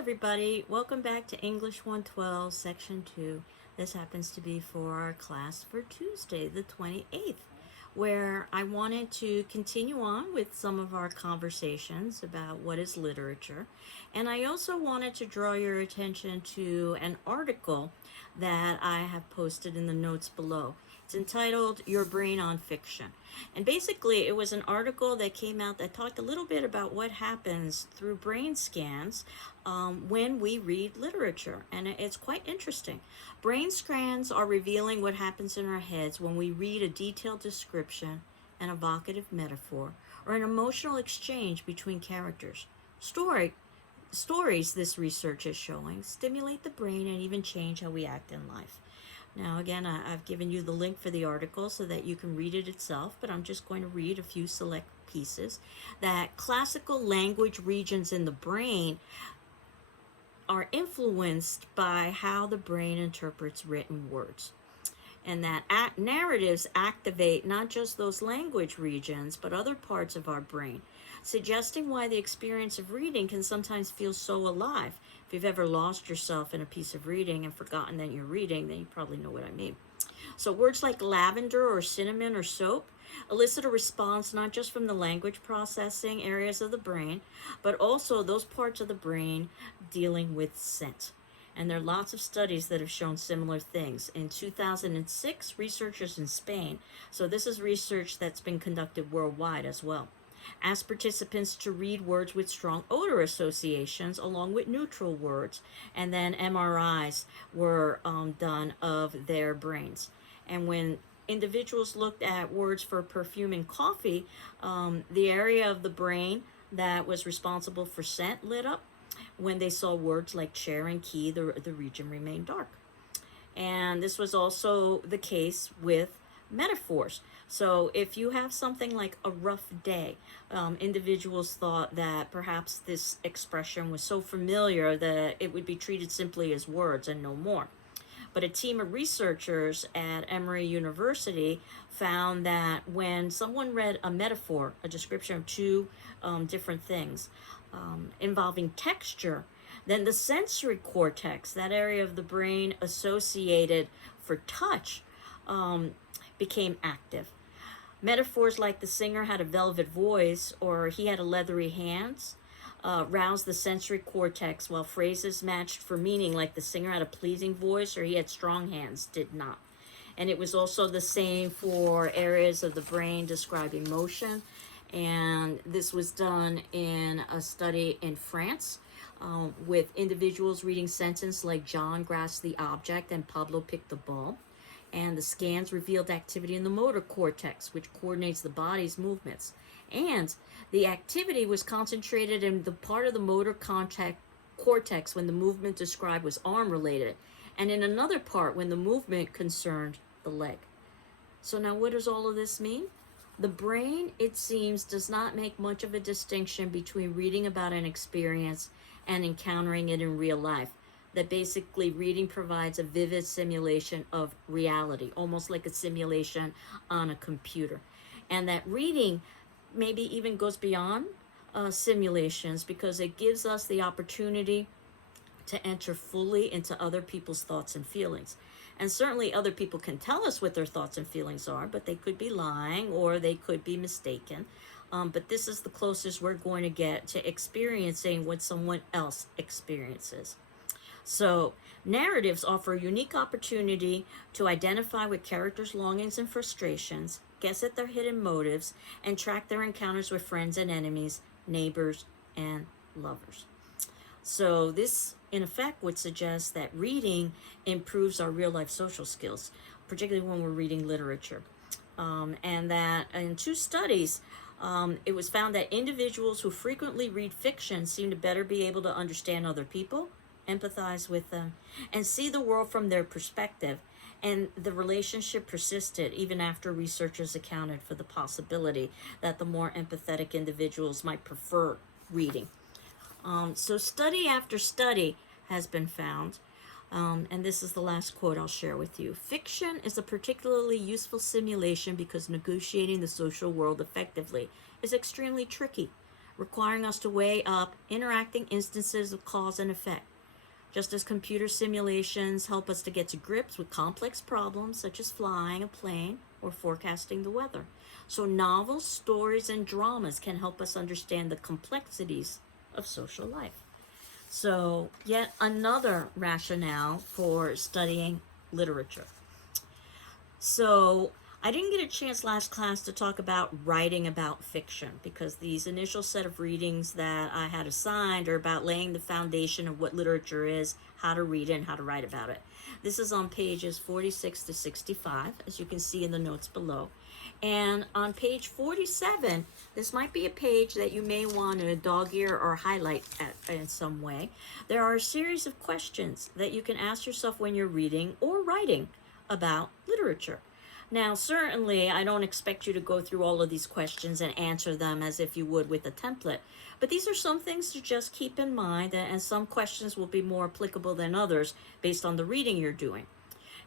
everybody, welcome back to English 112 Section 2. This happens to be for our class for Tuesday the 28th, where I wanted to continue on with some of our conversations about what is literature, and I also wanted to draw your attention to an article that I have posted in the notes below. It's entitled Your Brain on Fiction. And basically, it was an article that came out that talked a little bit about what happens through brain scans when we read literature. And it's quite interesting. Brain scans are revealing what happens in our heads when we read a detailed description, an evocative metaphor, or an emotional exchange between characters. Stories, this research is showing, stimulate the brain and even change how we act in life. Now, again, I've given you the link for the article so that you can read it itself, but I'm just going to read a few select pieces. That classical language regions in the brain are influenced by how the brain interprets written words. And that narratives activate not just those language regions, but other parts of our brain, suggesting why the experience of reading can sometimes feel so alive. If you've ever lost yourself in a piece of reading and forgotten that you're reading, then you probably know what I mean. So words like lavender or cinnamon or soap elicit a response not just from the language processing areas of the brain, but also those parts of the brain dealing with scent. And there are lots of studies that have shown similar things. In 2006, researchers in Spain, so this is research that's been conducted worldwide as well, asked participants to read words with strong odor associations along with neutral words, and then MRIs were done of their brains. And when individuals looked at words for perfume and coffee, the area of the brain that was responsible for scent lit up. When they saw words like chair and key, the region remained dark. And this was also the case with metaphors. So if you have something like a rough day, individuals thought that perhaps this expression was so familiar that it would be treated simply as words and no more. But a team of researchers at Emory University found that when someone read a metaphor, a description of two different things involving texture, then the sensory cortex, that area of the brain associated for touch, became active. Metaphors like the singer had a velvet voice or he had a leathery hands roused the sensory cortex, while phrases matched for meaning like the singer had a pleasing voice or he had strong hands did not. And it was also the same for areas of the brain describing motion. And this was done in a study in France with individuals reading sentences like John grasped the object and Pablo picked the ball. And the scans revealed activity in the motor cortex, which coordinates the body's movements. And the activity was concentrated in the part of the motor cortex when the movement described was arm related, and in another part when the movement concerned the leg. So now what does all of this mean? The brain, it seems, does not make much of a distinction between reading about an experience and encountering it in real life. That basically reading provides a vivid simulation of reality, almost like a simulation on a computer. And that reading maybe even goes beyond simulations because it gives us the opportunity to enter fully into other people's thoughts and feelings. And certainly other people can tell us what their thoughts and feelings are, but they could be lying or they could be mistaken. But this is the closest we're going to get to experiencing what someone else experiences. So narratives offer a unique opportunity to identify with characters' longings and frustrations, guess at their hidden motives, and track their encounters with friends and enemies, neighbors and lovers. So this, in effect, would suggest that reading improves our real-life social skills, particularly when we're reading literature. And that in two studies, it was found that individuals who frequently read fiction seem to better be able to understand other people, empathize with them, and see the world from their perspective. And the relationship persisted even after researchers accounted for the possibility that the more empathetic individuals might prefer reading. So study after study has been found, and this is the last quote I'll share with you. Fiction is a particularly useful simulation because negotiating the social world effectively is extremely tricky. requiring us to weigh up interacting instances of cause and effect. Just as computer simulations help us to get to grips with complex problems such as flying a plane or forecasting the weather. So novels, stories, and dramas can help us understand the complexities of social life. So yet another rationale for studying literature. So I didn't get a chance last class to talk about writing about fiction because these initial set of readings that I had assigned are about laying the foundation of what literature is, how to read it, and how to write about it. This is on pages 46 to 65, as you can see in the notes below. And on page 47, this might be a page that you may want to dog-ear or highlight in some way. There are a series of questions that you can ask yourself when you're reading or writing about literature. Now, certainly, I don't expect you to go through all of these questions and answer them as if you would with a template. But these are some things to just keep in mind, and some questions will be more applicable than others based on the reading you're doing.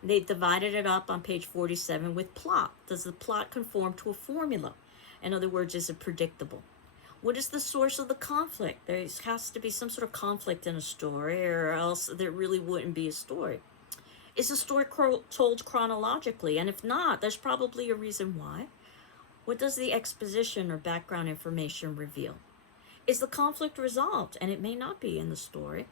They divided it up on page 47 with plot. Does the plot conform to a formula? In other words, is it predictable? What is the source of the conflict? There has to be some sort of conflict in a story, or else there really wouldn't be a story. Is the story told chronologically? And if not, there's probably a reason why. What does the exposition or background information reveal? Is the conflict resolved? And it may not be in the story.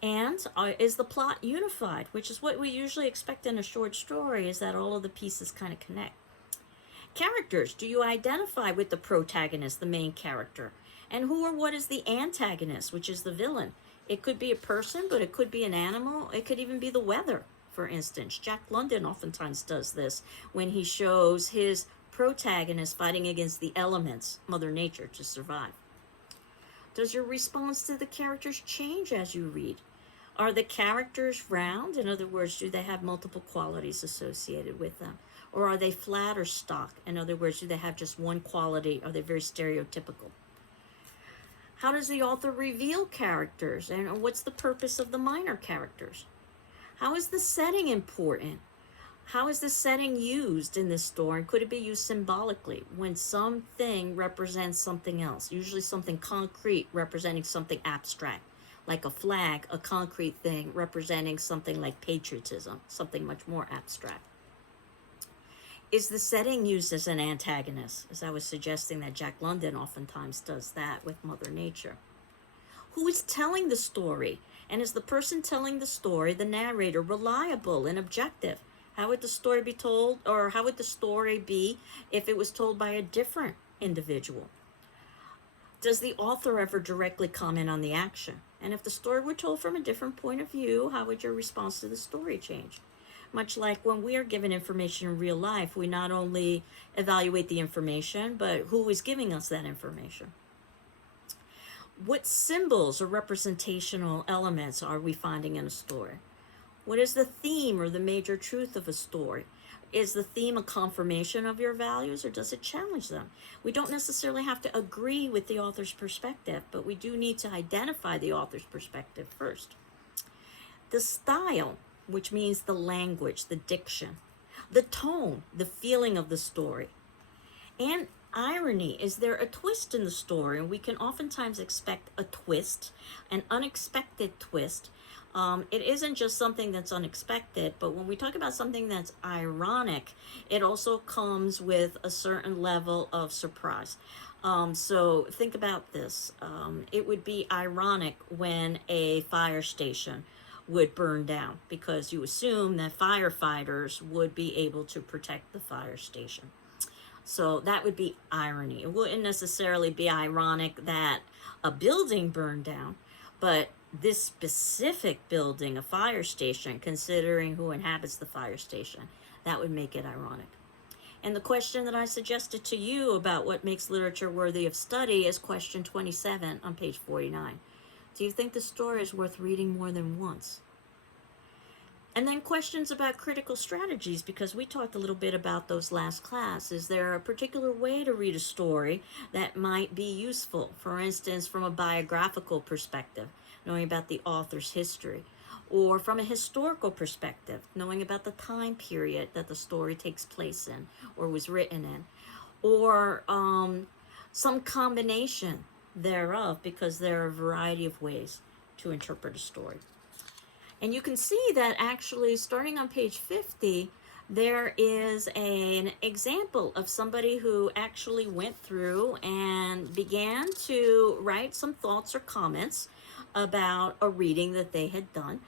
And is the plot unified? Which is what we usually expect in a short story, is that all of the pieces kind of connect. Characters. Do you identify with the protagonist, the main character? And who or what is the antagonist, which is the villain? It could be a person, but it could be an animal. It could even be the weather. For instance, Jack London oftentimes does this when he shows his protagonist fighting against the elements, Mother Nature, to survive. Does your response to the characters change as you read? Are the characters round? In other words, do they have multiple qualities associated with them? Or are they flat or stock? In other words, do they have just one quality? Are they very stereotypical? How does the author reveal characters? And what's the purpose of the minor characters? How is the setting important? How is the setting used in this story? Could it be used symbolically when something represents something else? Usually something concrete representing something abstract, like a flag, a concrete thing representing something like patriotism, something much more abstract. Is the setting used as an antagonist? As I was suggesting that Jack London oftentimes does that with Mother Nature. Who is telling the story? And is the person telling the story, the narrator, reliable and objective? How would the story be told, or how would the story be if it was told by a different individual? Does the author ever directly comment on the action? And if the story were told from a different point of view, how would your response to the story change? Much like when we are given information in real life, we not only evaluate the information, but who is giving us that information. What symbols or representational elements are we finding in a story? What is the theme or the major truth of a story? Is the theme a confirmation of your values, or does it challenge them? We don't necessarily have to agree with the author's perspective, but we do need to identify the author's perspective first. The style, which means the language, the diction, the tone, the feeling of the story, and irony. Is there a twist in the story? And we can oftentimes expect a twist, an unexpected twist. It isn't just something that's unexpected, but when we talk about something that's ironic, it also comes with a certain level of surprise. So think about this. It would be ironic when a fire station would burn down, because you assume that firefighters would be able to protect the fire station. So that would be irony. It wouldn't necessarily be ironic that a building burned down, but this specific building, a fire station, considering who inhabits the fire station, that would make it ironic. And the question that I suggested to you about what makes literature worthy of study is question 27 on page 49. Do you think the story is worth reading more than once? And then questions about critical strategies, because we talked a little bit about those last class. Is there a particular way to read a story that might be useful? For instance, from a biographical perspective, knowing about the author's history, or from a historical perspective, knowing about the time period that the story takes place in or was written in, or some combination thereof, because there are a variety of ways to interpret a story. And you can see that actually starting on page 50, there is an example of somebody who actually went through and began to write some thoughts or comments about a reading that they had done.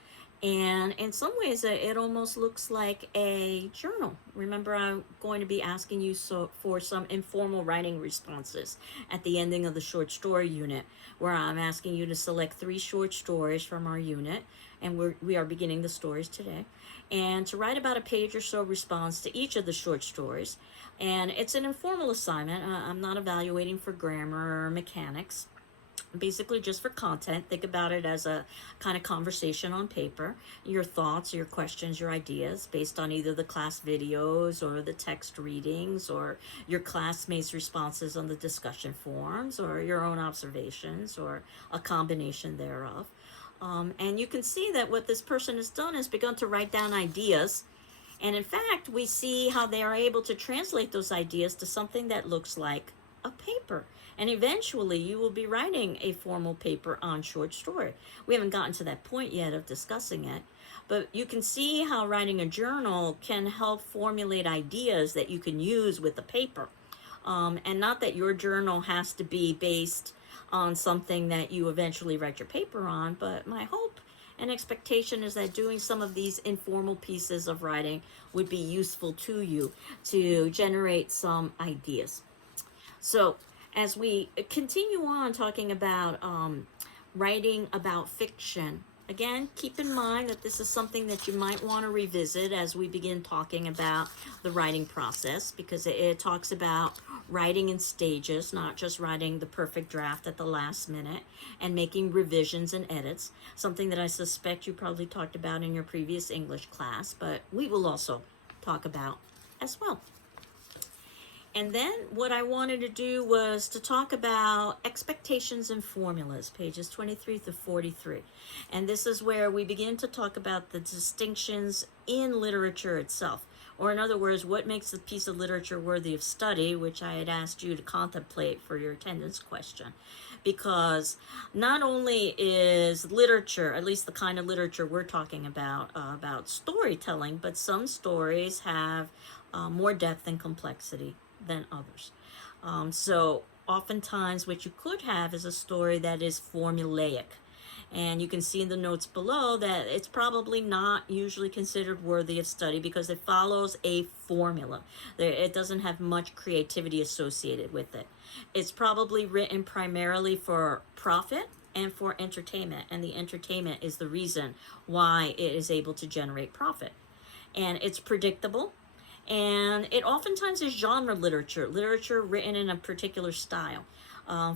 And in some ways, it almost looks like a journal. Remember, I'm going to be asking you for some informal writing responses at the ending of the short story unit, where I'm asking you to select 3 short stories from our unit, and we are beginning the stories today, and to write about a page or so response to each of the short stories. And it's an informal assignment. I'm not evaluating for grammar or mechanics, basically just for content. Think about it as a kind of conversation on paper, your thoughts, your questions, your ideas based on either the class videos or the text readings or your classmates' responses on the discussion forums or your own observations or a combination thereof. And you can see that what this person has done is begun to write down ideas. And in fact, we see how they are able to translate those ideas to something that looks like a paper. And eventually you will be writing a formal paper on short story. We haven't gotten to that point yet of discussing it, but you can see how writing a journal can help formulate ideas that you can use with the paper. And not that your journal has to be based on something that you eventually write your paper on, but my hope and expectation is that doing some of these informal pieces of writing would be useful to you to generate some ideas. So as we continue on talking about writing about fiction, again, keep in mind that this is something that you might want to revisit as we begin talking about the writing process, because it talks about writing in stages, not just writing the perfect draft at the last minute and making revisions and edits, something that I suspect you probably talked about in your previous English class, but we will also talk about as well. And then what I wanted to do was to talk about expectations and formulas, pages 23 to 43. And this is where we begin to talk about the distinctions in literature itself. Or in other words, what makes a piece of literature worthy of study, which I had asked you to contemplate for your attendance question. Because not only is literature, at least the kind of literature we're talking about storytelling, but some stories have more depth and complexity than others. So oftentimes what you could have is a story that is formulaic. And you can see in the notes below that it's probably not usually considered worthy of study because it follows a formula. It doesn't have much creativity associated with it. It's probably written primarily for profit and for entertainment. And the entertainment is the reason why it is able to generate profit. And it's predictable. And it oftentimes is genre literature written in a particular style.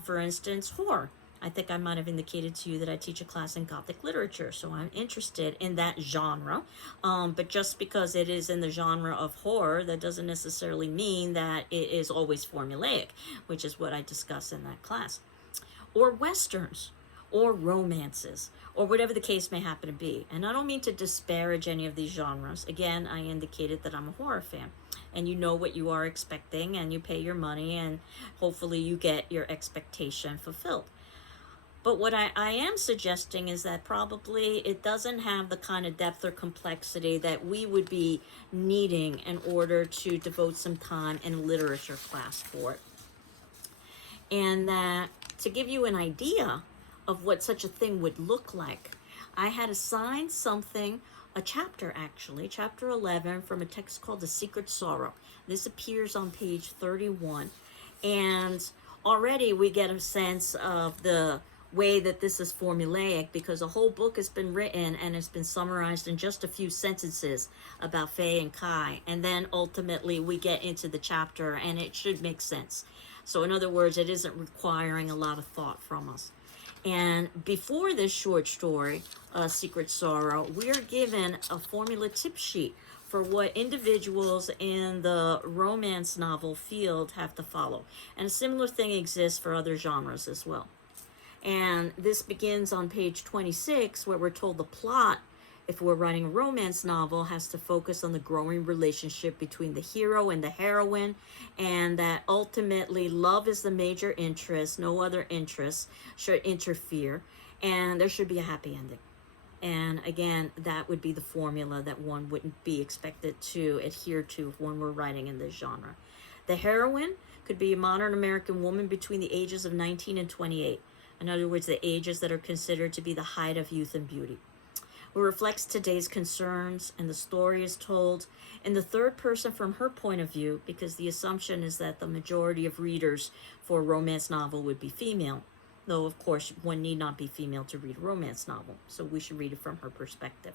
For instance, horror. I think I might have indicated to you that I teach a class in Gothic literature, so I'm interested in that genre. But just because it is in the genre of horror, that doesn't necessarily mean that it is always formulaic, which is what I discuss in that class. Or westerns, or romances, or whatever the case may happen to be. And I don't mean to disparage any of these genres. Again, I indicated that I'm a horror fan. And you know what you are expecting, and you pay your money, and hopefully you get your expectation fulfilled. But what I am suggesting is that probably it doesn't have the kind of depth or complexity that we would be needing in order to devote some time in a literature class for it. And that to give you an idea of what such a thing would look like, I had assigned something, a chapter actually, chapter 11 from a text called The Secret Sorrow. This appears on page 31. And already we get a sense of the way that this is formulaic because a whole book has been written and it's been summarized in just a few sentences about Faye and Kai, and then ultimately we get into the chapter and it should make sense. So in other words, it isn't requiring a lot of thought from us. And before this short story, Secret Sorrow, we're given a formula tip sheet for what individuals in the romance novel field have to follow. And a similar thing exists for other genres as well. And this begins on page 26, where we're told the plot if we're writing a romance novel, has to focus on the growing relationship between the hero and the heroine, and that ultimately love is the major interest, no other interests should interfere, and there should be a happy ending. And again, that would be the formula that one wouldn't be expected to adhere to when we're writing in this genre. The heroine could be a modern American woman between the ages of 19 and 28. In other words, the ages that are considered to be the height of youth and beauty. It reflects today's concerns, and the story is told in the third person from her point of view, because the assumption is that the majority of readers for a romance novel would be female. Though, of course, one need not be female to read a romance novel, so we should read it from her perspective.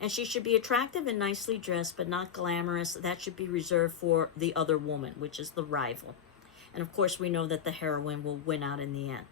And she should be attractive and nicely dressed, but not glamorous. That should be reserved for the other woman, which is the rival. And of course, we know that the heroine will win out in the end.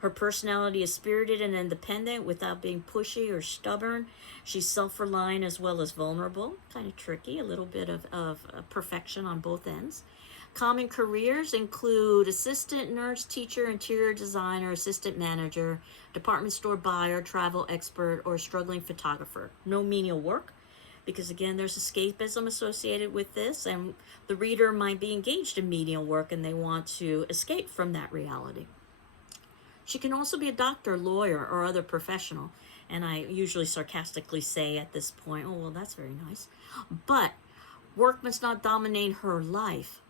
Her personality is spirited and independent without being pushy or stubborn. She's self-reliant as well as vulnerable. Kind of tricky, a little bit of perfection on both ends. Common careers include assistant, nurse, teacher, interior designer, assistant manager, department store buyer, travel expert, or struggling photographer. No menial work, because again, there's escapism associated with this, and the reader might be engaged in menial work and they want to escape from that reality. She can also be a doctor, lawyer, or other professional. And I usually sarcastically say at this point, oh, well, that's very nice. But work must not dominate her life,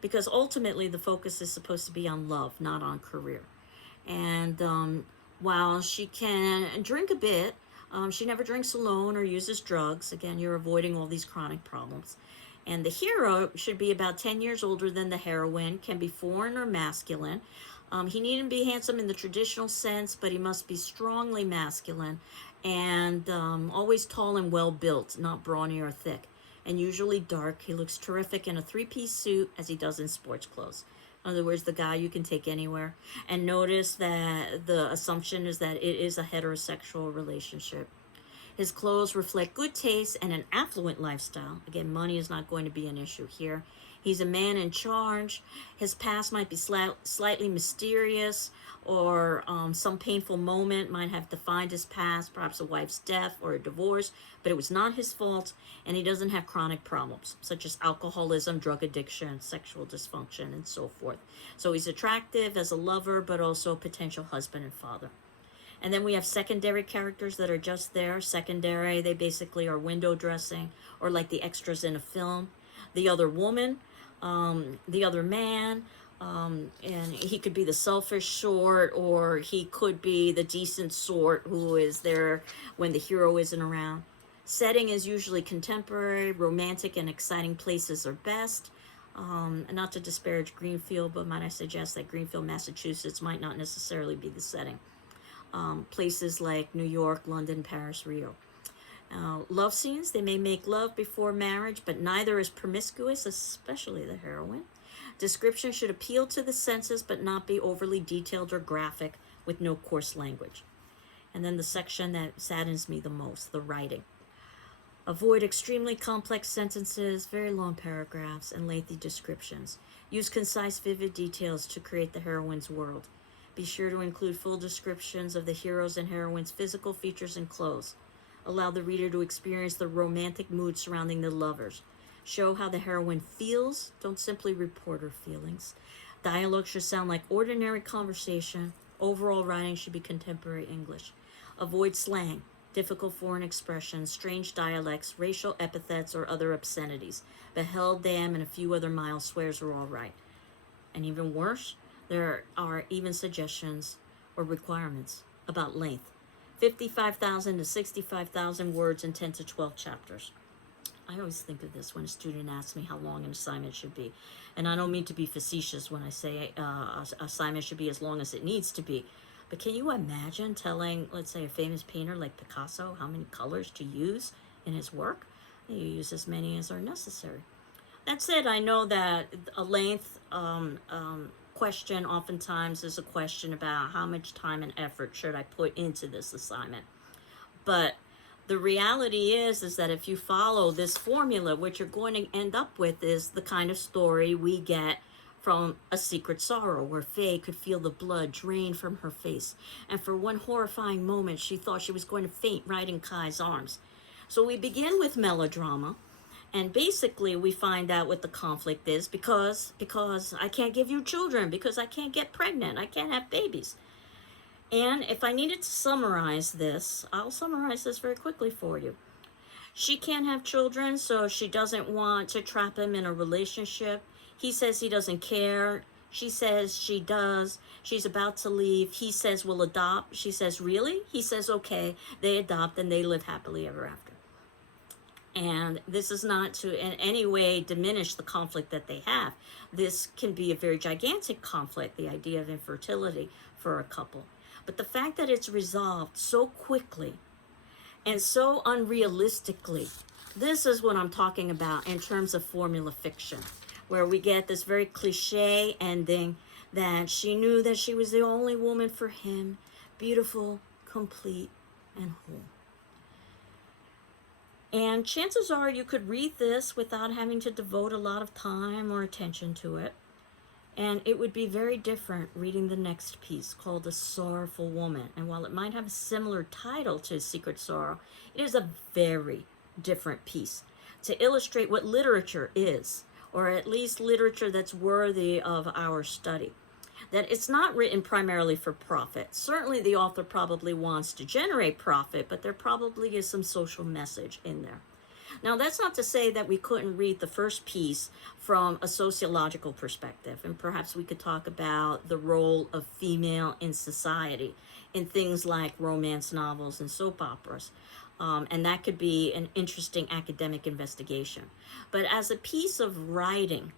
because ultimately the focus is supposed to be on love, not on career. And while she can drink a bit, she never drinks alone or uses drugs. Again, you're avoiding all these chronic problems. And the hero should be about 10 years older than the heroine, can be foreign or masculine. He needn't be handsome in the traditional sense, but he must be strongly masculine and always tall and well built, not brawny or thick, and usually dark. He looks terrific in a three-piece suit as he does in sports clothes. In other words, the guy you can take anywhere. And notice that the assumption is that it is a heterosexual relationship. His clothes reflect good taste and an affluent lifestyle. Again, money is not going to be an issue here. He's a man in charge. His past might be slightly mysterious, or some painful moment might have defined his past, perhaps a wife's death or a divorce, but it was not his fault, and he doesn't have chronic problems, such as alcoholism, drug addiction, sexual dysfunction, and so forth. So he's attractive as a lover, but also a potential husband and father. And then we have secondary characters that are just there. Secondary, they basically are window dressing, or like the extras in a film. The other woman, the other man, and he could be the selfish sort, or he could be the decent sort who is there when the hero isn't around. Setting is usually contemporary, romantic, and exciting places are best. Not to disparage Greenfield, but might I suggest that Greenfield, Massachusetts might not necessarily be the setting. Places like New York, London, Paris, Rio. Love scenes, they may make love before marriage, but neither is promiscuous, especially the heroine. Description should appeal to the senses, but not be overly detailed or graphic with no coarse language. And then the section that saddens me the most, the writing. Avoid extremely complex sentences, very long paragraphs, and lengthy descriptions. Use concise, vivid details to create the heroine's world. Be sure to include full descriptions of the hero's and heroine's physical features and clothes. Allow the reader to experience the romantic mood surrounding the lovers. Show how the heroine feels. Don't simply report her feelings. Dialogue should sound like ordinary conversation. Overall writing should be contemporary English. Avoid slang, difficult foreign expressions, strange dialects, racial epithets, or other obscenities. But hell, damn, and a few other mild swears are all right. And even worse, there are even suggestions or requirements about length. 55,000 to 65,000 words in 10 to 12 chapters. I always think of this when a student asks me how long an assignment should be. And I don't mean to be facetious when I say assignment should be as long as it needs to be. But can you imagine telling, let's say, a famous painter like Picasso how many colors to use in his work? You use as many as are necessary. That said, I know that a length question oftentimes is a question about how much time and effort should I put into this assignment. But the reality is that if you follow this formula, what you're going to end up with is the kind of story we get from A Secret Sorrow, where Faye could feel the blood drain from her face, and for one horrifying moment she thought she was going to faint right in Kai's arms. So we begin with melodrama, and basically we find out what the conflict is because I can't give you children, because I can't get pregnant, I can't have babies. And if I needed to summarize this, I'll summarize this very quickly for you. She can't have children, so she doesn't want to trap him in a relationship. He says he doesn't care. She says she does. She's about to leave. He says we'll adopt. She says, really? He says, okay. They adopt and they live happily ever after. And this is not to in any way diminish the conflict that they have. This can be a very gigantic conflict, the idea of infertility for a couple. But the fact that it's resolved so quickly and so unrealistically, this is what I'm talking about in terms of formula fiction, where we get this very cliche ending that she knew that she was the only woman for him, beautiful, complete, and whole. And chances are you could read this without having to devote a lot of time or attention to it. And it would be very different reading the next piece called A Sorrowful Woman. And while it might have a similar title to Secret Sorrow, it is a very different piece to illustrate what literature is, or at least literature that's worthy of our study. That it's not written primarily for profit. Certainly the author probably wants to generate profit, but there probably is some social message in there. Now, that's not to say that we couldn't read the first piece from a sociological perspective, and perhaps we could talk about the role of female in society in things like romance novels and soap operas. And that could be an interesting academic investigation. But as a piece of writing,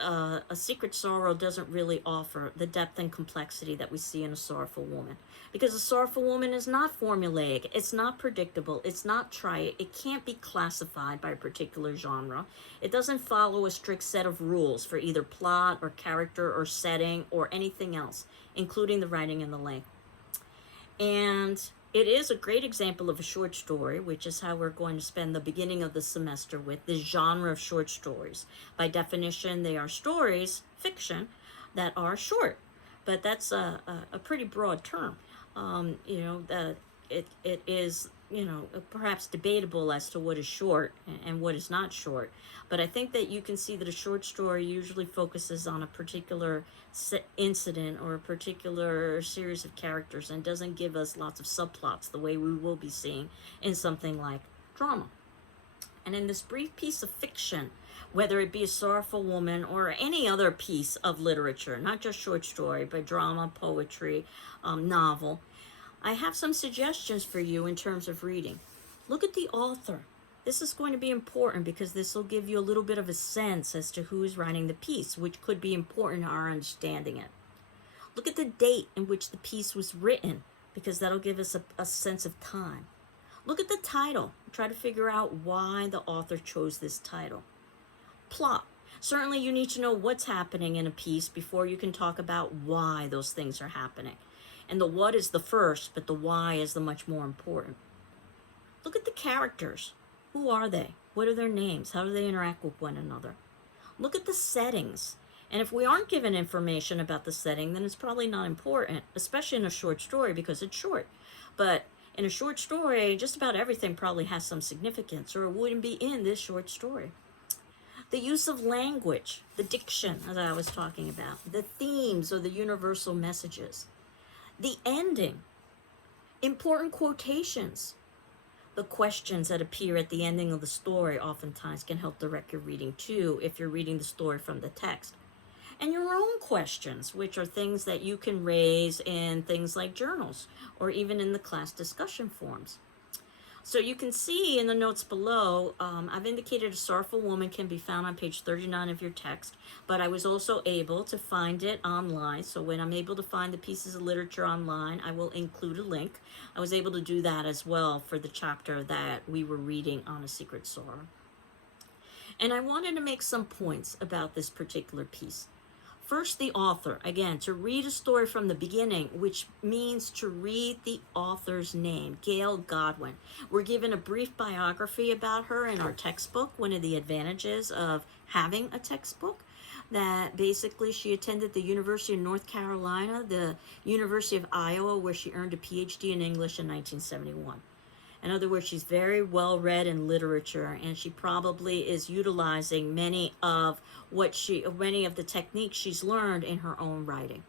A Secret Sorrow doesn't really offer the depth and complexity that we see in A Sorrowful Woman. Because A Sorrowful Woman is not formulaic, it's not predictable, it's not trite, it can't be classified by a particular genre. It doesn't follow a strict set of rules for either plot or character or setting or anything else, including the writing and the length. And it is a great example of a short story, which is how we're going to spend the beginning of the semester with, this genre of short stories. By definition, they are stories, fiction, that are short. But that's a pretty broad term. It is, perhaps debatable as to what is short and what is not short. But I think that you can see that a short story usually focuses on a particular incident or a particular series of characters and doesn't give us lots of subplots the way we will be seeing in something like drama. And in this brief piece of fiction, whether it be A Sorrowful Woman or any other piece of literature, not just short story, but drama, poetry, novel, I have some suggestions for you in terms of reading. Look at the author. This is going to be important because this will give you a little bit of a sense as to who is writing the piece, which could be important in our understanding it. Look at the date in which the piece was written, because that'll give us a sense of time. Look at the title. Try to figure out why the author chose this title. Plot. Certainly you need to know what's happening in a piece before you can talk about why those things are happening. And the what is the first, but the why is the much more important. Look at the characters. Who are they? What are their names? How do they interact with one another? Look at the settings. And if we aren't given information about the setting, then it's probably not important, especially in a short story because it's short. But in a short story, just about everything probably has some significance, or it wouldn't be in this short story. The use of language, the diction, as I was talking about, the themes or the universal messages, the ending, important quotations, the questions that appear at the ending of the story oftentimes can help direct your reading too if you're reading the story from the text. And your own questions, which are things that you can raise in things like journals or even in the class discussion forums. So you can see in the notes below, I've indicated A Sorrowful Woman can be found on page 39 of your text, but I was also able to find it online. So when I'm able to find the pieces of literature online, I will include a link. I was able to do that as well for the chapter that we were reading on A Secret Sorrow. And I wanted to make some points about this particular piece. First, the author. Again, to read a story from the beginning, which means to read the author's name, Gail Godwin. We're given a brief biography about her in our textbook, one of the advantages of having a textbook. that basically she attended the University of North Carolina, the University of Iowa, where she earned a PhD in English in 1971. In other words, she's very well read in literature, and she probably is utilizing many of the techniques she's learned in her own writing.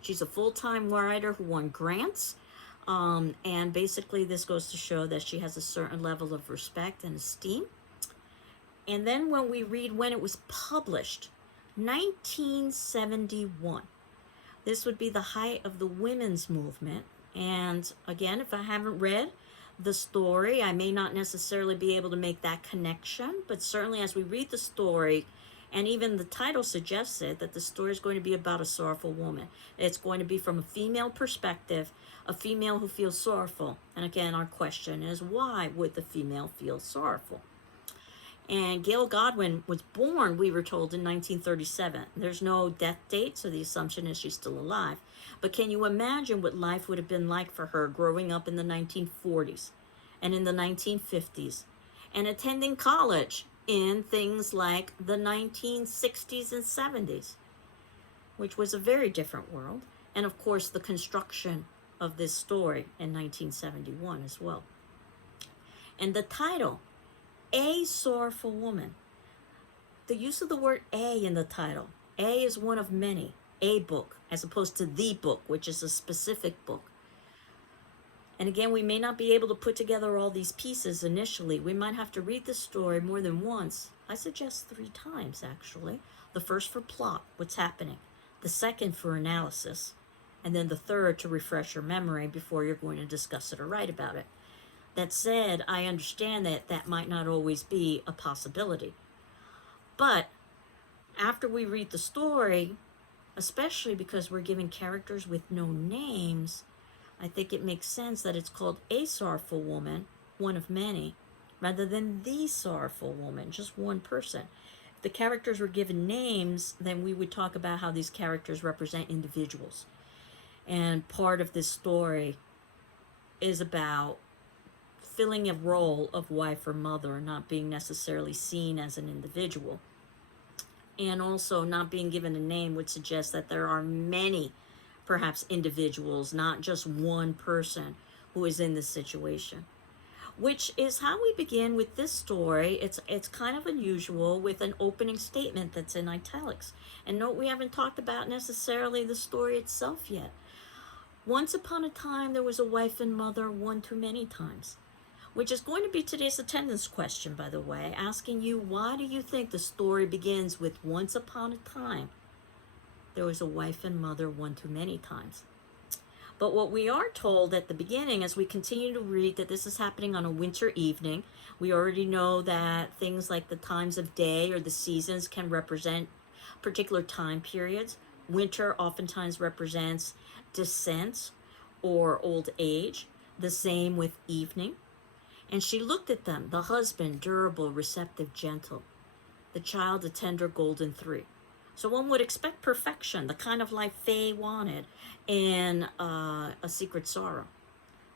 She's a full-time writer who won grants, and basically this goes to show that she has a certain level of respect and esteem. And then when we read when it was published, 1971. This would be the height of the women's movement. And again, if I haven't read the story, I may not necessarily be able to make that connection, but certainly as we read the story, and even the title suggests it, that the story is going to be about a sorrowful woman. It's going to be from a female perspective, a female who feels sorrowful. And again, our question is, why would the female feel sorrowful? And Gail Godwin was born, we were told, in 1937. There's no death date, so the assumption is she's still alive. But can you imagine what life would have been like for her growing up in the 1940s and in the 1950s and attending college in things like the 1960s and 70s, which was a very different world. And of course, the construction of this story in 1971 as well. And the title, A Sorrowful Woman. The use of the word A in the title. A is one of many. A book, as opposed to the book, which is a specific book. And again, we may not be able to put together all these pieces initially. We might have to read the story more than once. I suggest 3 times, actually. The first for plot, what's happening. The second for analysis. And then the third to refresh your memory before you're going to discuss it or write about it. That said, I understand that that might not always be a possibility. But after we read the story, especially because we're given characters with no names, I think it makes sense that it's called A Sorrowful Woman, one of many, rather than The Sorrowful Woman, just one person. If the characters were given names, then we would talk about how these characters represent individuals. And part of this story is about filling a role of wife or mother, not being necessarily seen as an individual. And also not being given a name would suggest that there are many, perhaps, individuals, not just one person who is in this situation. Which is how we begin with this story. It's kind of unusual with an opening statement that's in italics. And note, we haven't talked about necessarily the story itself yet. Once upon a time, there was a wife and mother, one too many times. Which is going to be today's attendance question, by the way, asking you, why do you think the story begins with once upon a time there was a wife and mother, one too many times? But what we are told at the beginning, as we continue to read, that this is happening on a winter evening. We already know that things like the times of day or the seasons can represent particular time periods. Winter oftentimes represents descent or old age. The same with evening. And she looked at them, the husband, durable, receptive, gentle. The child, a tender golden 3. So one would expect perfection, the kind of life Faye wanted in A Secret Sorrow.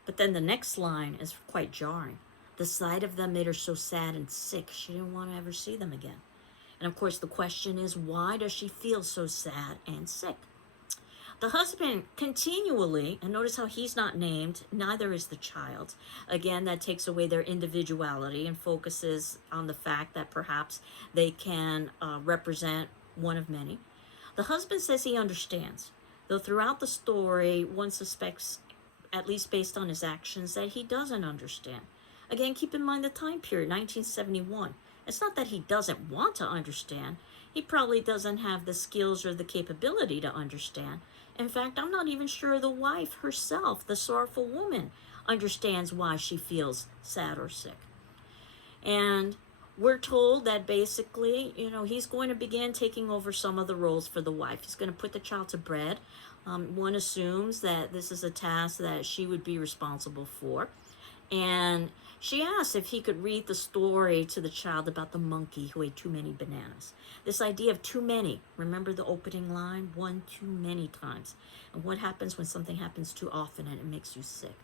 But then the next line is quite jarring. The sight of them made her so sad and sick, she didn't want to ever see them again. And of course the question is, why does she feel so sad and sick? The husband continually, and notice how he's not named, neither is the child. Again, that takes away their individuality and focuses on the fact that perhaps they can represent one of many. The husband says he understands, though throughout the story, one suspects, at least based on his actions, that he doesn't understand. Again, keep in mind the time period, 1971. It's not that he doesn't want to understand. He probably doesn't have the skills or the capability to understand. In fact, I'm not even sure the wife herself, the sorrowful woman, understands why she feels sad or sick. And we're told that basically, he's going to begin taking over some of the roles for the wife. He's going to put the child to bed. One assumes that this is a task that she would be responsible for. And she asks if he could read the story to the child about the monkey who ate too many bananas. This idea of too many. Remember the opening line? One too many times. And what happens when something happens too often and it makes you sick?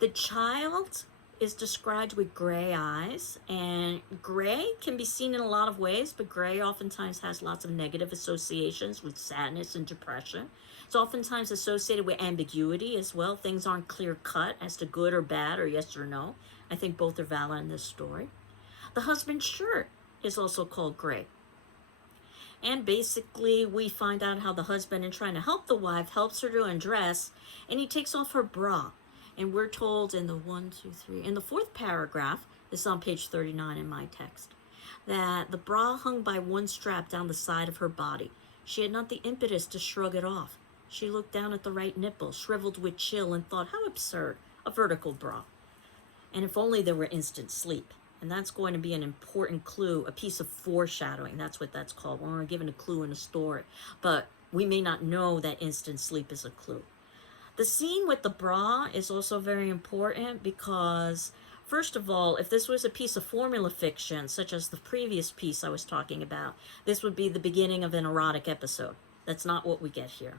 The child is described with gray eyes, and gray can be seen in a lot of ways, but gray oftentimes has lots of negative associations with sadness and depression. It's oftentimes associated with ambiguity as well. Things aren't clear cut as to good or bad or yes or no. I think both are valid in this story. The husband's shirt is also called gray. And basically, we find out how the husband, in trying to help the wife, helps her to undress, and he takes off her bra. And we're told in the fourth paragraph, this is on page 39 in my text, that the bra hung by one strap down the side of her body. She had not the impetus to shrug it off. She looked down at the right nipple, shriveled with chill, and thought, how absurd, a vertical bra. And if only there were instant sleep. And that's going to be an important clue, a piece of foreshadowing. That's what that's called, when we're given a clue in a story. But we may not know that instant sleep is a clue. The scene with the bra is also very important because, first of all, if this was a piece of formula fiction, such as the previous piece I was talking about, this would be the beginning of an erotic episode. That's not what we get here.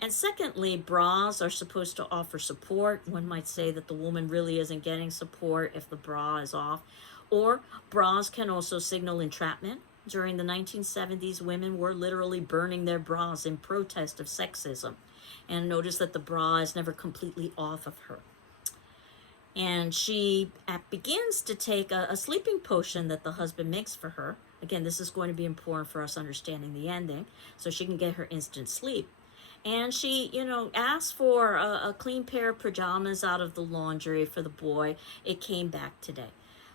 And secondly, bras are supposed to offer support. One might say that the woman really isn't getting support if the bra is off. Or bras can also signal entrapment. During the 1970s, women were literally burning their bras in protest of sexism. And notice that the bra is never completely off of her. And she begins to take a sleeping potion that the husband makes for her. Again, this is going to be important for us understanding the ending, so she can get her instant sleep. And she, asks for a clean pair of pajamas out of the laundry for the boy. It came back today.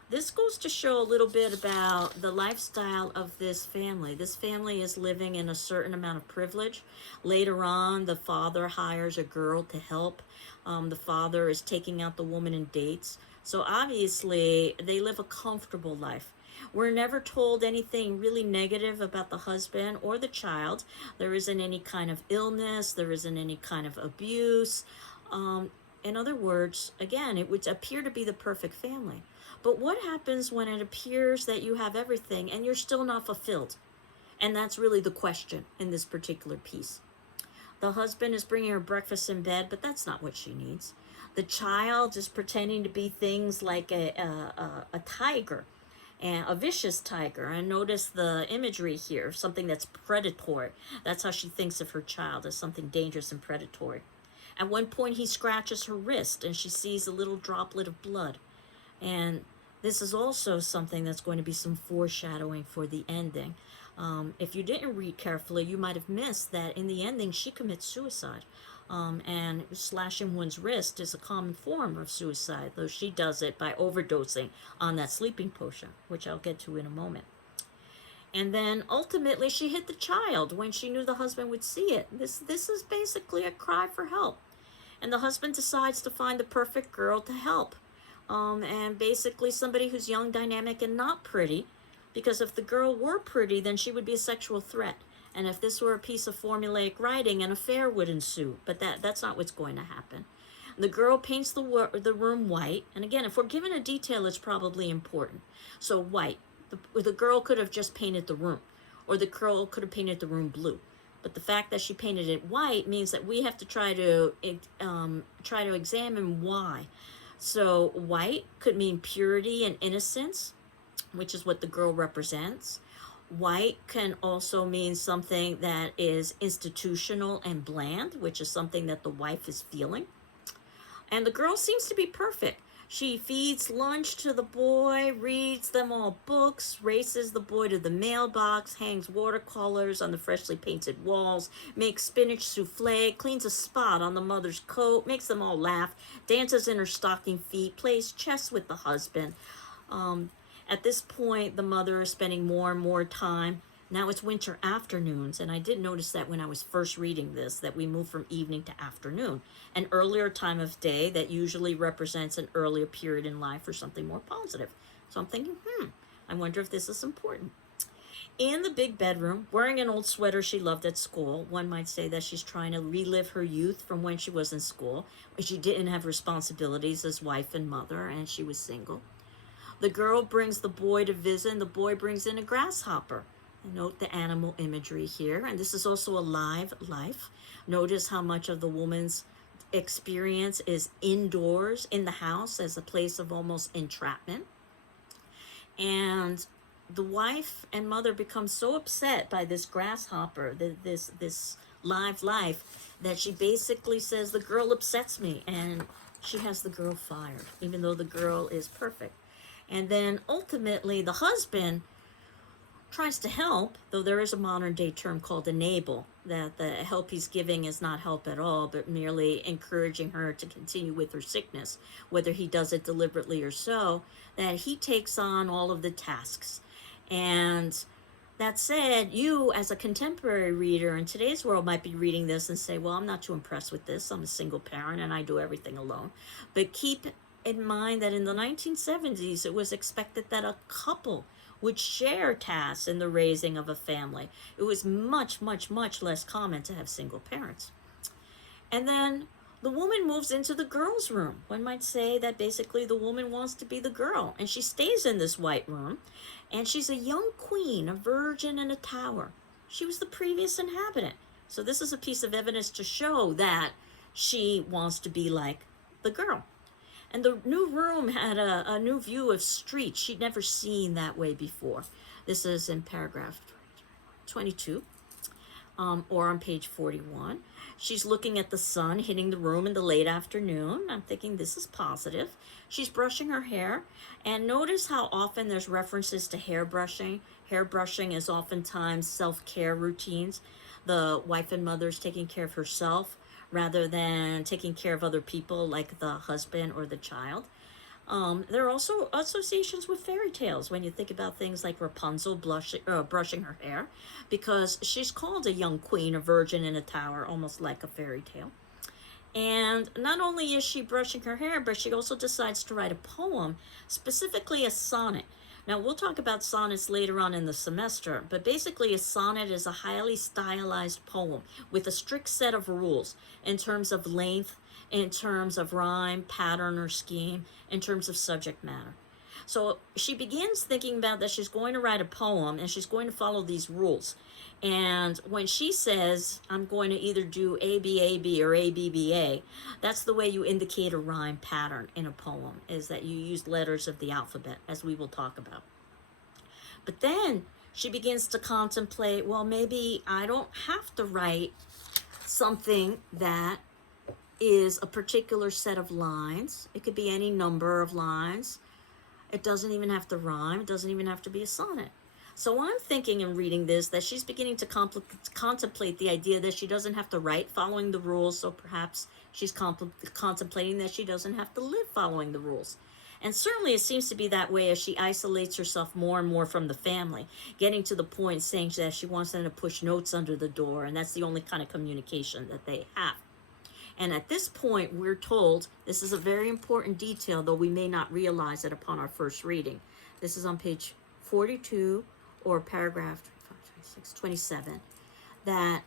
This goes to show a little bit about the lifestyle of this family. This family is living in a certain amount of privilege. Later on, the father hires a girl to help. The father is taking out the woman in dates. So obviously, they live a comfortable life. We're never told anything really negative about the husband or the child. There isn't any kind of illness. There isn't any kind of abuse. In other words, again, it would appear to be the perfect family. But what happens when it appears that you have everything and you're still not fulfilled? And that's really the question in this particular piece. The husband is bringing her breakfast in bed, but that's not what she needs. The child is pretending to be things like a tiger, and a vicious tiger. And notice the imagery here, something that's predatory. That's how she thinks of her child, as something dangerous and predatory. At one point, he scratches her wrist, and she sees a little droplet of blood. And this is also something that's going to be some foreshadowing for the ending. If you didn't read carefully, you might have missed that in the ending, she commits suicide. And slashing one's wrist is a common form of suicide, though she does it by overdosing on that sleeping potion, which I'll get to in a moment. And then ultimately she hit the child when she knew the husband would see it. This is basically a cry for help. And the husband decides to find the perfect girl to help. And basically somebody who's young, dynamic, and not pretty, because if the girl were pretty, then she would be a sexual threat. And if this were a piece of formulaic writing, an affair would ensue. But that's not what's going to happen. The girl paints the room white. And again, if we're given a detail, it's probably important. So white. The girl could have just painted the room. Or the girl could have painted the room blue. But the fact that she painted it white means that we have to try to examine why. So white could mean purity and innocence, which is what the girl represents. White can also mean something that is institutional and bland, which is something that the wife is feeling. And the girl seems to be perfect. She feeds lunch to the boy, reads them all books, races the boy to the mailbox, hangs watercolors on the freshly painted walls, makes spinach souffle, cleans a spot on the mother's coat, makes them all laugh, dances in her stocking feet, plays chess with the husband. At this point, the mother is spending more and more time. Now it's winter afternoons, and I did notice that when I was first reading this, that we move from evening to afternoon. An earlier time of day that usually represents an earlier period in life or something more positive. So I'm thinking, I wonder if this is important. In the big bedroom, wearing an old sweater she loved at school, one might say that she's trying to relive her youth from when she was in school, when she didn't have responsibilities as wife and mother, and she was single. The girl brings the boy to visit, and the boy brings in a grasshopper. Note the animal imagery here, and this is also a live life. Notice how much of the woman's experience is indoors in the house as a place of almost entrapment. And the wife and mother become so upset by this grasshopper, this live life, that she basically says, the girl upsets me, and she has the girl fired, even though the girl is perfect. And then ultimately the husband tries to help, though there is a modern day term called enable, that the help he's giving is not help at all, but merely encouraging her to continue with her sickness, whether he does it deliberately or so, that he takes on all of the tasks. And that said, you as a contemporary reader in today's world might be reading this and say, well, I'm not too impressed with this. I'm a single parent and I do everything alone. But keep in mind that in the 1970s, it was expected that a couple would share tasks in the raising of a family. It was much, much, much less common to have single parents. And then the woman moves into the girl's room. One might say that basically the woman wants to be the girl, and she stays in this white room, and she's a young queen, a virgin in a tower. She was the previous inhabitant. So this is a piece of evidence to show that she wants to be like the girl. And the new room had a new view of streets she'd never seen that way before. This is in paragraph 22, or on page 41. She's looking at the sun hitting the room in the late afternoon. I'm thinking this is positive. She's brushing her hair. And notice how often there's references to hair brushing. Hair brushing is oftentimes self-care routines. The wife and mother's taking care of herself rather than taking care of other people like the husband or the child. There are also associations with fairy tales when you think about things like Rapunzel brushing her hair, because she's called a young queen, a virgin in a tower, almost like a fairy tale. And not only is she brushing her hair, but she also decides to write a poem, specifically a sonnet. Now, we'll talk about sonnets later on in the semester, but basically a sonnet is a highly stylized poem with a strict set of rules in terms of length, in terms of rhyme, pattern, or scheme, in terms of subject matter. So she begins thinking about that she's going to write a poem and she's going to follow these rules. And when she says, I'm going to either do A-B-A-B or A-B-B-A, that's the way you indicate a rhyme pattern in a poem, is that you use letters of the alphabet, as we will talk about. But then she begins to contemplate, well, maybe I don't have to write something that is a particular set of lines. It could be any number of lines. It doesn't even have to rhyme. It doesn't even have to be a sonnet. So I'm thinking in reading this that she's beginning to contemplate the idea that she doesn't have to write following the rules, so perhaps she's contemplating that she doesn't have to live following the rules. And certainly it seems to be that way as she isolates herself more and more from the family, getting to the point saying that she wants them to push notes under the door, and that's the only kind of communication that they have. And at this point, we're told, this is a very important detail, though we may not realize it upon our first reading. This is on page 42 or paragraph 27, that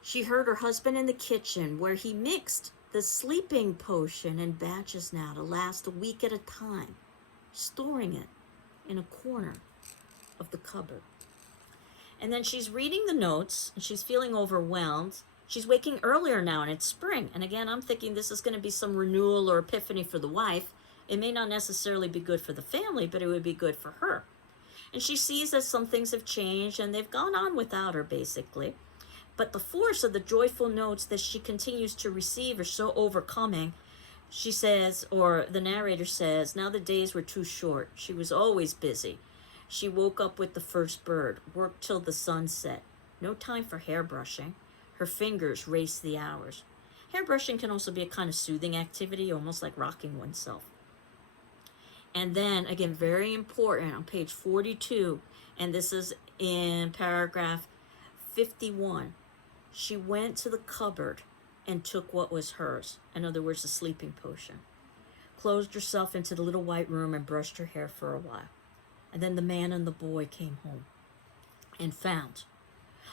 she heard her husband in the kitchen where he mixed the sleeping potion in batches now to last a week at a time, storing it in a corner of the cupboard. And then she's reading the notes and she's feeling overwhelmed. She's waking earlier now and it's spring. And again, I'm thinking this is going to be some renewal or epiphany for the wife. It may not necessarily be good for the family, but it would be good for her. And she sees that some things have changed and they've gone on without her, basically. But the force of the joyful notes that she continues to receive are so overcoming. She says, or the narrator says, now the days were too short. She was always busy. She woke up with the first bird, worked till the sun set. No time for hair brushing. Her fingers raced the hours. Hair brushing can also be a kind of soothing activity, almost like rocking oneself. And then, again, very important, on page 42, and this is in paragraph 51, she went to the cupboard and took what was hers. In other words, the sleeping potion. Closed herself into the little white room and brushed her hair for a while. And then the man and the boy came home and found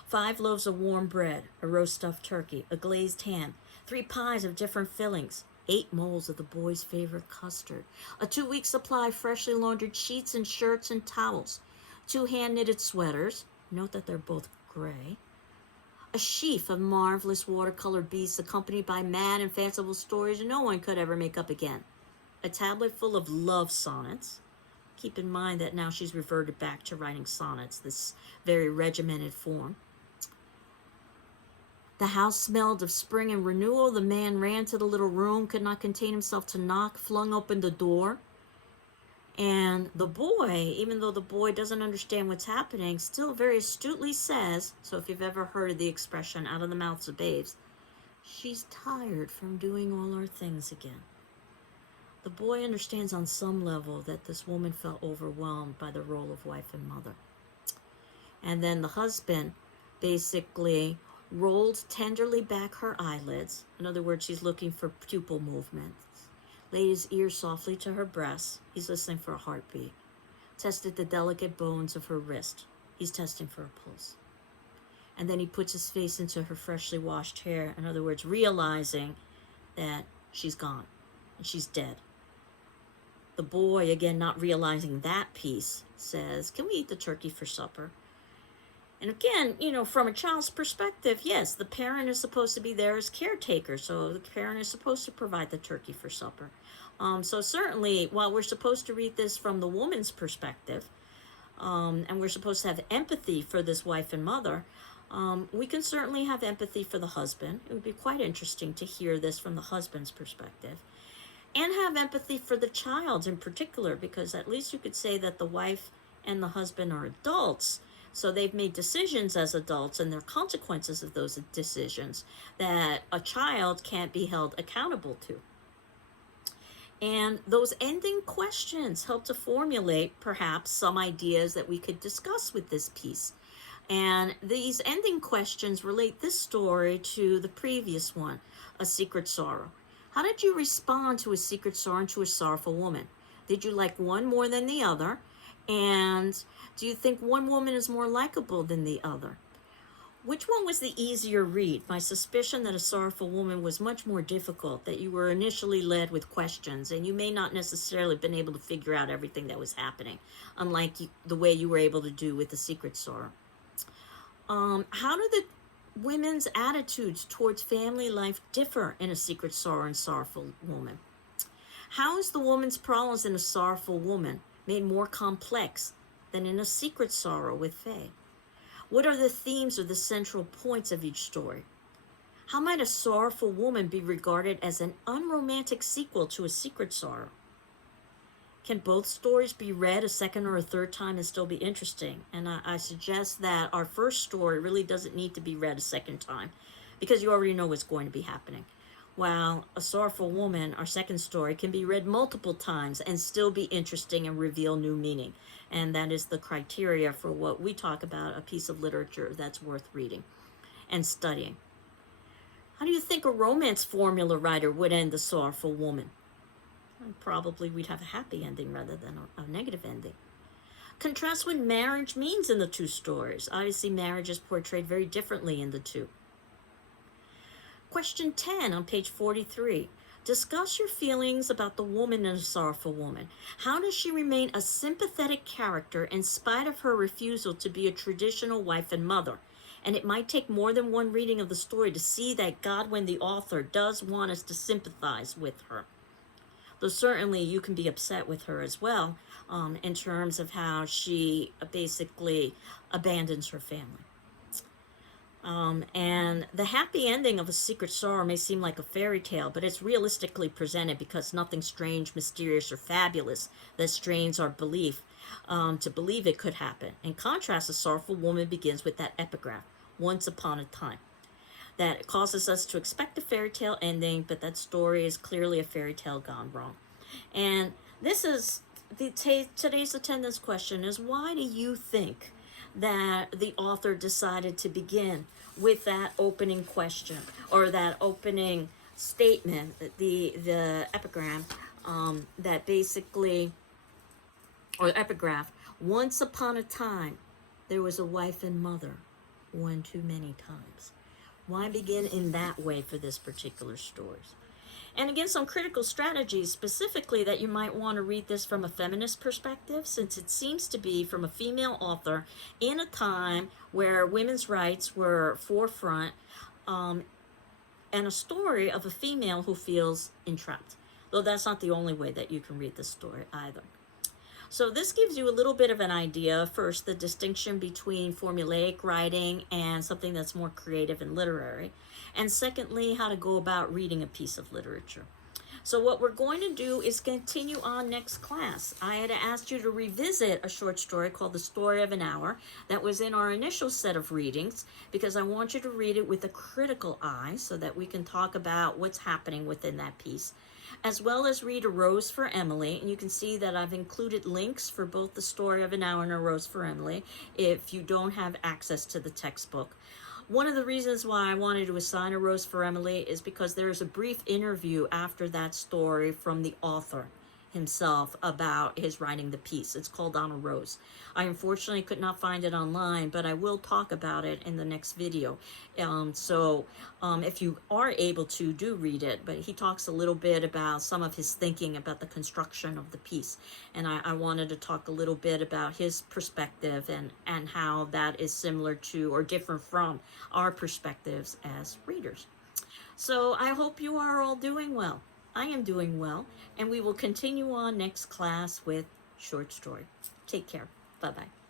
5 loaves of warm bread, a roast stuffed turkey, a glazed ham, 3 pies of different fillings, 8 molds of the boy's favorite custard, a 2-week supply of freshly laundered sheets and shirts and towels, 2 hand-knitted sweaters, note that they're both gray, A sheaf of marvelous watercolor beasts accompanied by mad and fanciful stories no one could ever make up again. A tablet full of love sonnets. Keep in mind that now she's reverted back to writing sonnets, this very regimented form. The house smelled of spring and renewal. The man ran to the little room, could not contain himself to knock, flung open the door. And the boy, even though the boy doesn't understand what's happening, still very astutely says, so if you've ever heard the expression out of the mouths of babes, she's tired from doing all our things again. The boy understands on some level that this woman felt overwhelmed by the role of wife and mother. And then the husband basically rolled tenderly back her eyelids. In other words, she's looking for pupil movements. Laid his ear softly to her breast. He's listening for a heartbeat. Tested the delicate bones of her wrist. He's testing for a pulse. And then he puts his face into her freshly washed hair. In other words, realizing that she's gone and she's dead. The boy, again, not realizing that piece, says, "Can we eat the turkey for supper?" And again, from a child's perspective, yes, the parent is supposed to be there as caretaker. So the parent is supposed to provide the turkey for supper. So certainly, while we're supposed to read this from the woman's perspective, and we're supposed to have empathy for this wife and mother, we can certainly have empathy for the husband. It would be quite interesting to hear this from the husband's perspective. And have empathy for the child in particular, because at least you could say that the wife and the husband are adults. So they've made decisions as adults, and there are consequences of those decisions that a child can't be held accountable to. And those ending questions help to formulate perhaps some ideas that we could discuss with this piece. And these ending questions relate this story to the previous one, A Secret Sorrow. How did you respond to a secret sorrow and to a sorrowful woman? Did you like one more than the other? And do you think one woman is more likable than the other? Which one was the easier read? My suspicion that A Sorrowful Woman was much more difficult, that you were initially led with questions and you may not necessarily have been able to figure out everything that was happening, unlike the way you were able to do with The Secret Sorrow. How do the women's attitudes towards family life differ in A Secret Sorrow and Sorrowful Woman? How is the woman's problems in A Sorrowful Woman made more complex than in A Secret Sorrow with Faye? What are the themes or the central points of each story? How might A Sorrowful Woman be regarded as an unromantic sequel to A Secret Sorrow? Can both stories be read a second or a third time and still be interesting? And I suggest that our first story really doesn't need to be read a second time because you already know what's going to be happening. While A Sorrowful Woman, our second story, can be read multiple times and still be interesting and reveal new meaning. And that is the criteria for what we talk about, a piece of literature that's worth reading and studying. How do you think a romance formula writer would end A Sorrowful Woman? Probably we'd have a happy ending rather than a negative ending. Contrast what marriage means in the two stories. Obviously, marriage is portrayed very differently in the two. Question 10 on page 43. Discuss your feelings about the woman in A Sorrowful Woman. How does she remain a sympathetic character in spite of her refusal to be a traditional wife and mother? And it might take more than one reading of the story to see that Godwin, the author, does want us to sympathize with her. Though certainly you can be upset with her as well in terms of how she basically abandons her family. And the happy ending of A Secret Sorrow may seem like a fairy tale, but it's realistically presented because nothing strange, mysterious, or fabulous that strains our belief to believe it could happen. In contrast, A Sorrowful Woman begins with that epigraph, once upon a time, that causes us to expect a fairy tale ending, but that story is clearly a fairy tale gone wrong. And this is today's attendance question is, why do you think that the author decided to begin with that opening question or that opening statement, the epigram that basically, or epigraph, once upon a time there was a wife and mother, one too many times? Why begin in that way for this particular story? And again, some critical strategies specifically that you might want to read this from a feminist perspective, since it seems to be from a female author in a time where women's rights were forefront, um, and a story of a female who feels entrapped. Though that's not the only way that you can read this story either. So this gives you a little bit of an idea, first, the distinction between formulaic writing and something that's more creative and literary. And secondly, how to go about reading a piece of literature. So what we're going to do is continue on next class. I had asked you to revisit a short story called The Story of an Hour that was in our initial set of readings, because I want you to read it with a critical eye so that we can talk about what's happening within that piece, as well as read A Rose for Emily. And you can see that I've included links for both The Story of an Hour and A Rose for Emily if you don't have access to the textbook. One of the reasons why I wanted to assign A Rose for Emily is because there is a brief interview after that story from the author himself about his writing the piece. It's called On a Rose. I unfortunately could not find it online, but I will talk about it in the next video. If you are able to, do read it. But he talks a little bit about some of his thinking about the construction of the piece. And I wanted to talk a little bit about his perspective and how that is similar to or different from our perspectives as readers. So I hope you are all doing well. I am doing well, and we will continue on next class with short story. Take care. Bye-bye.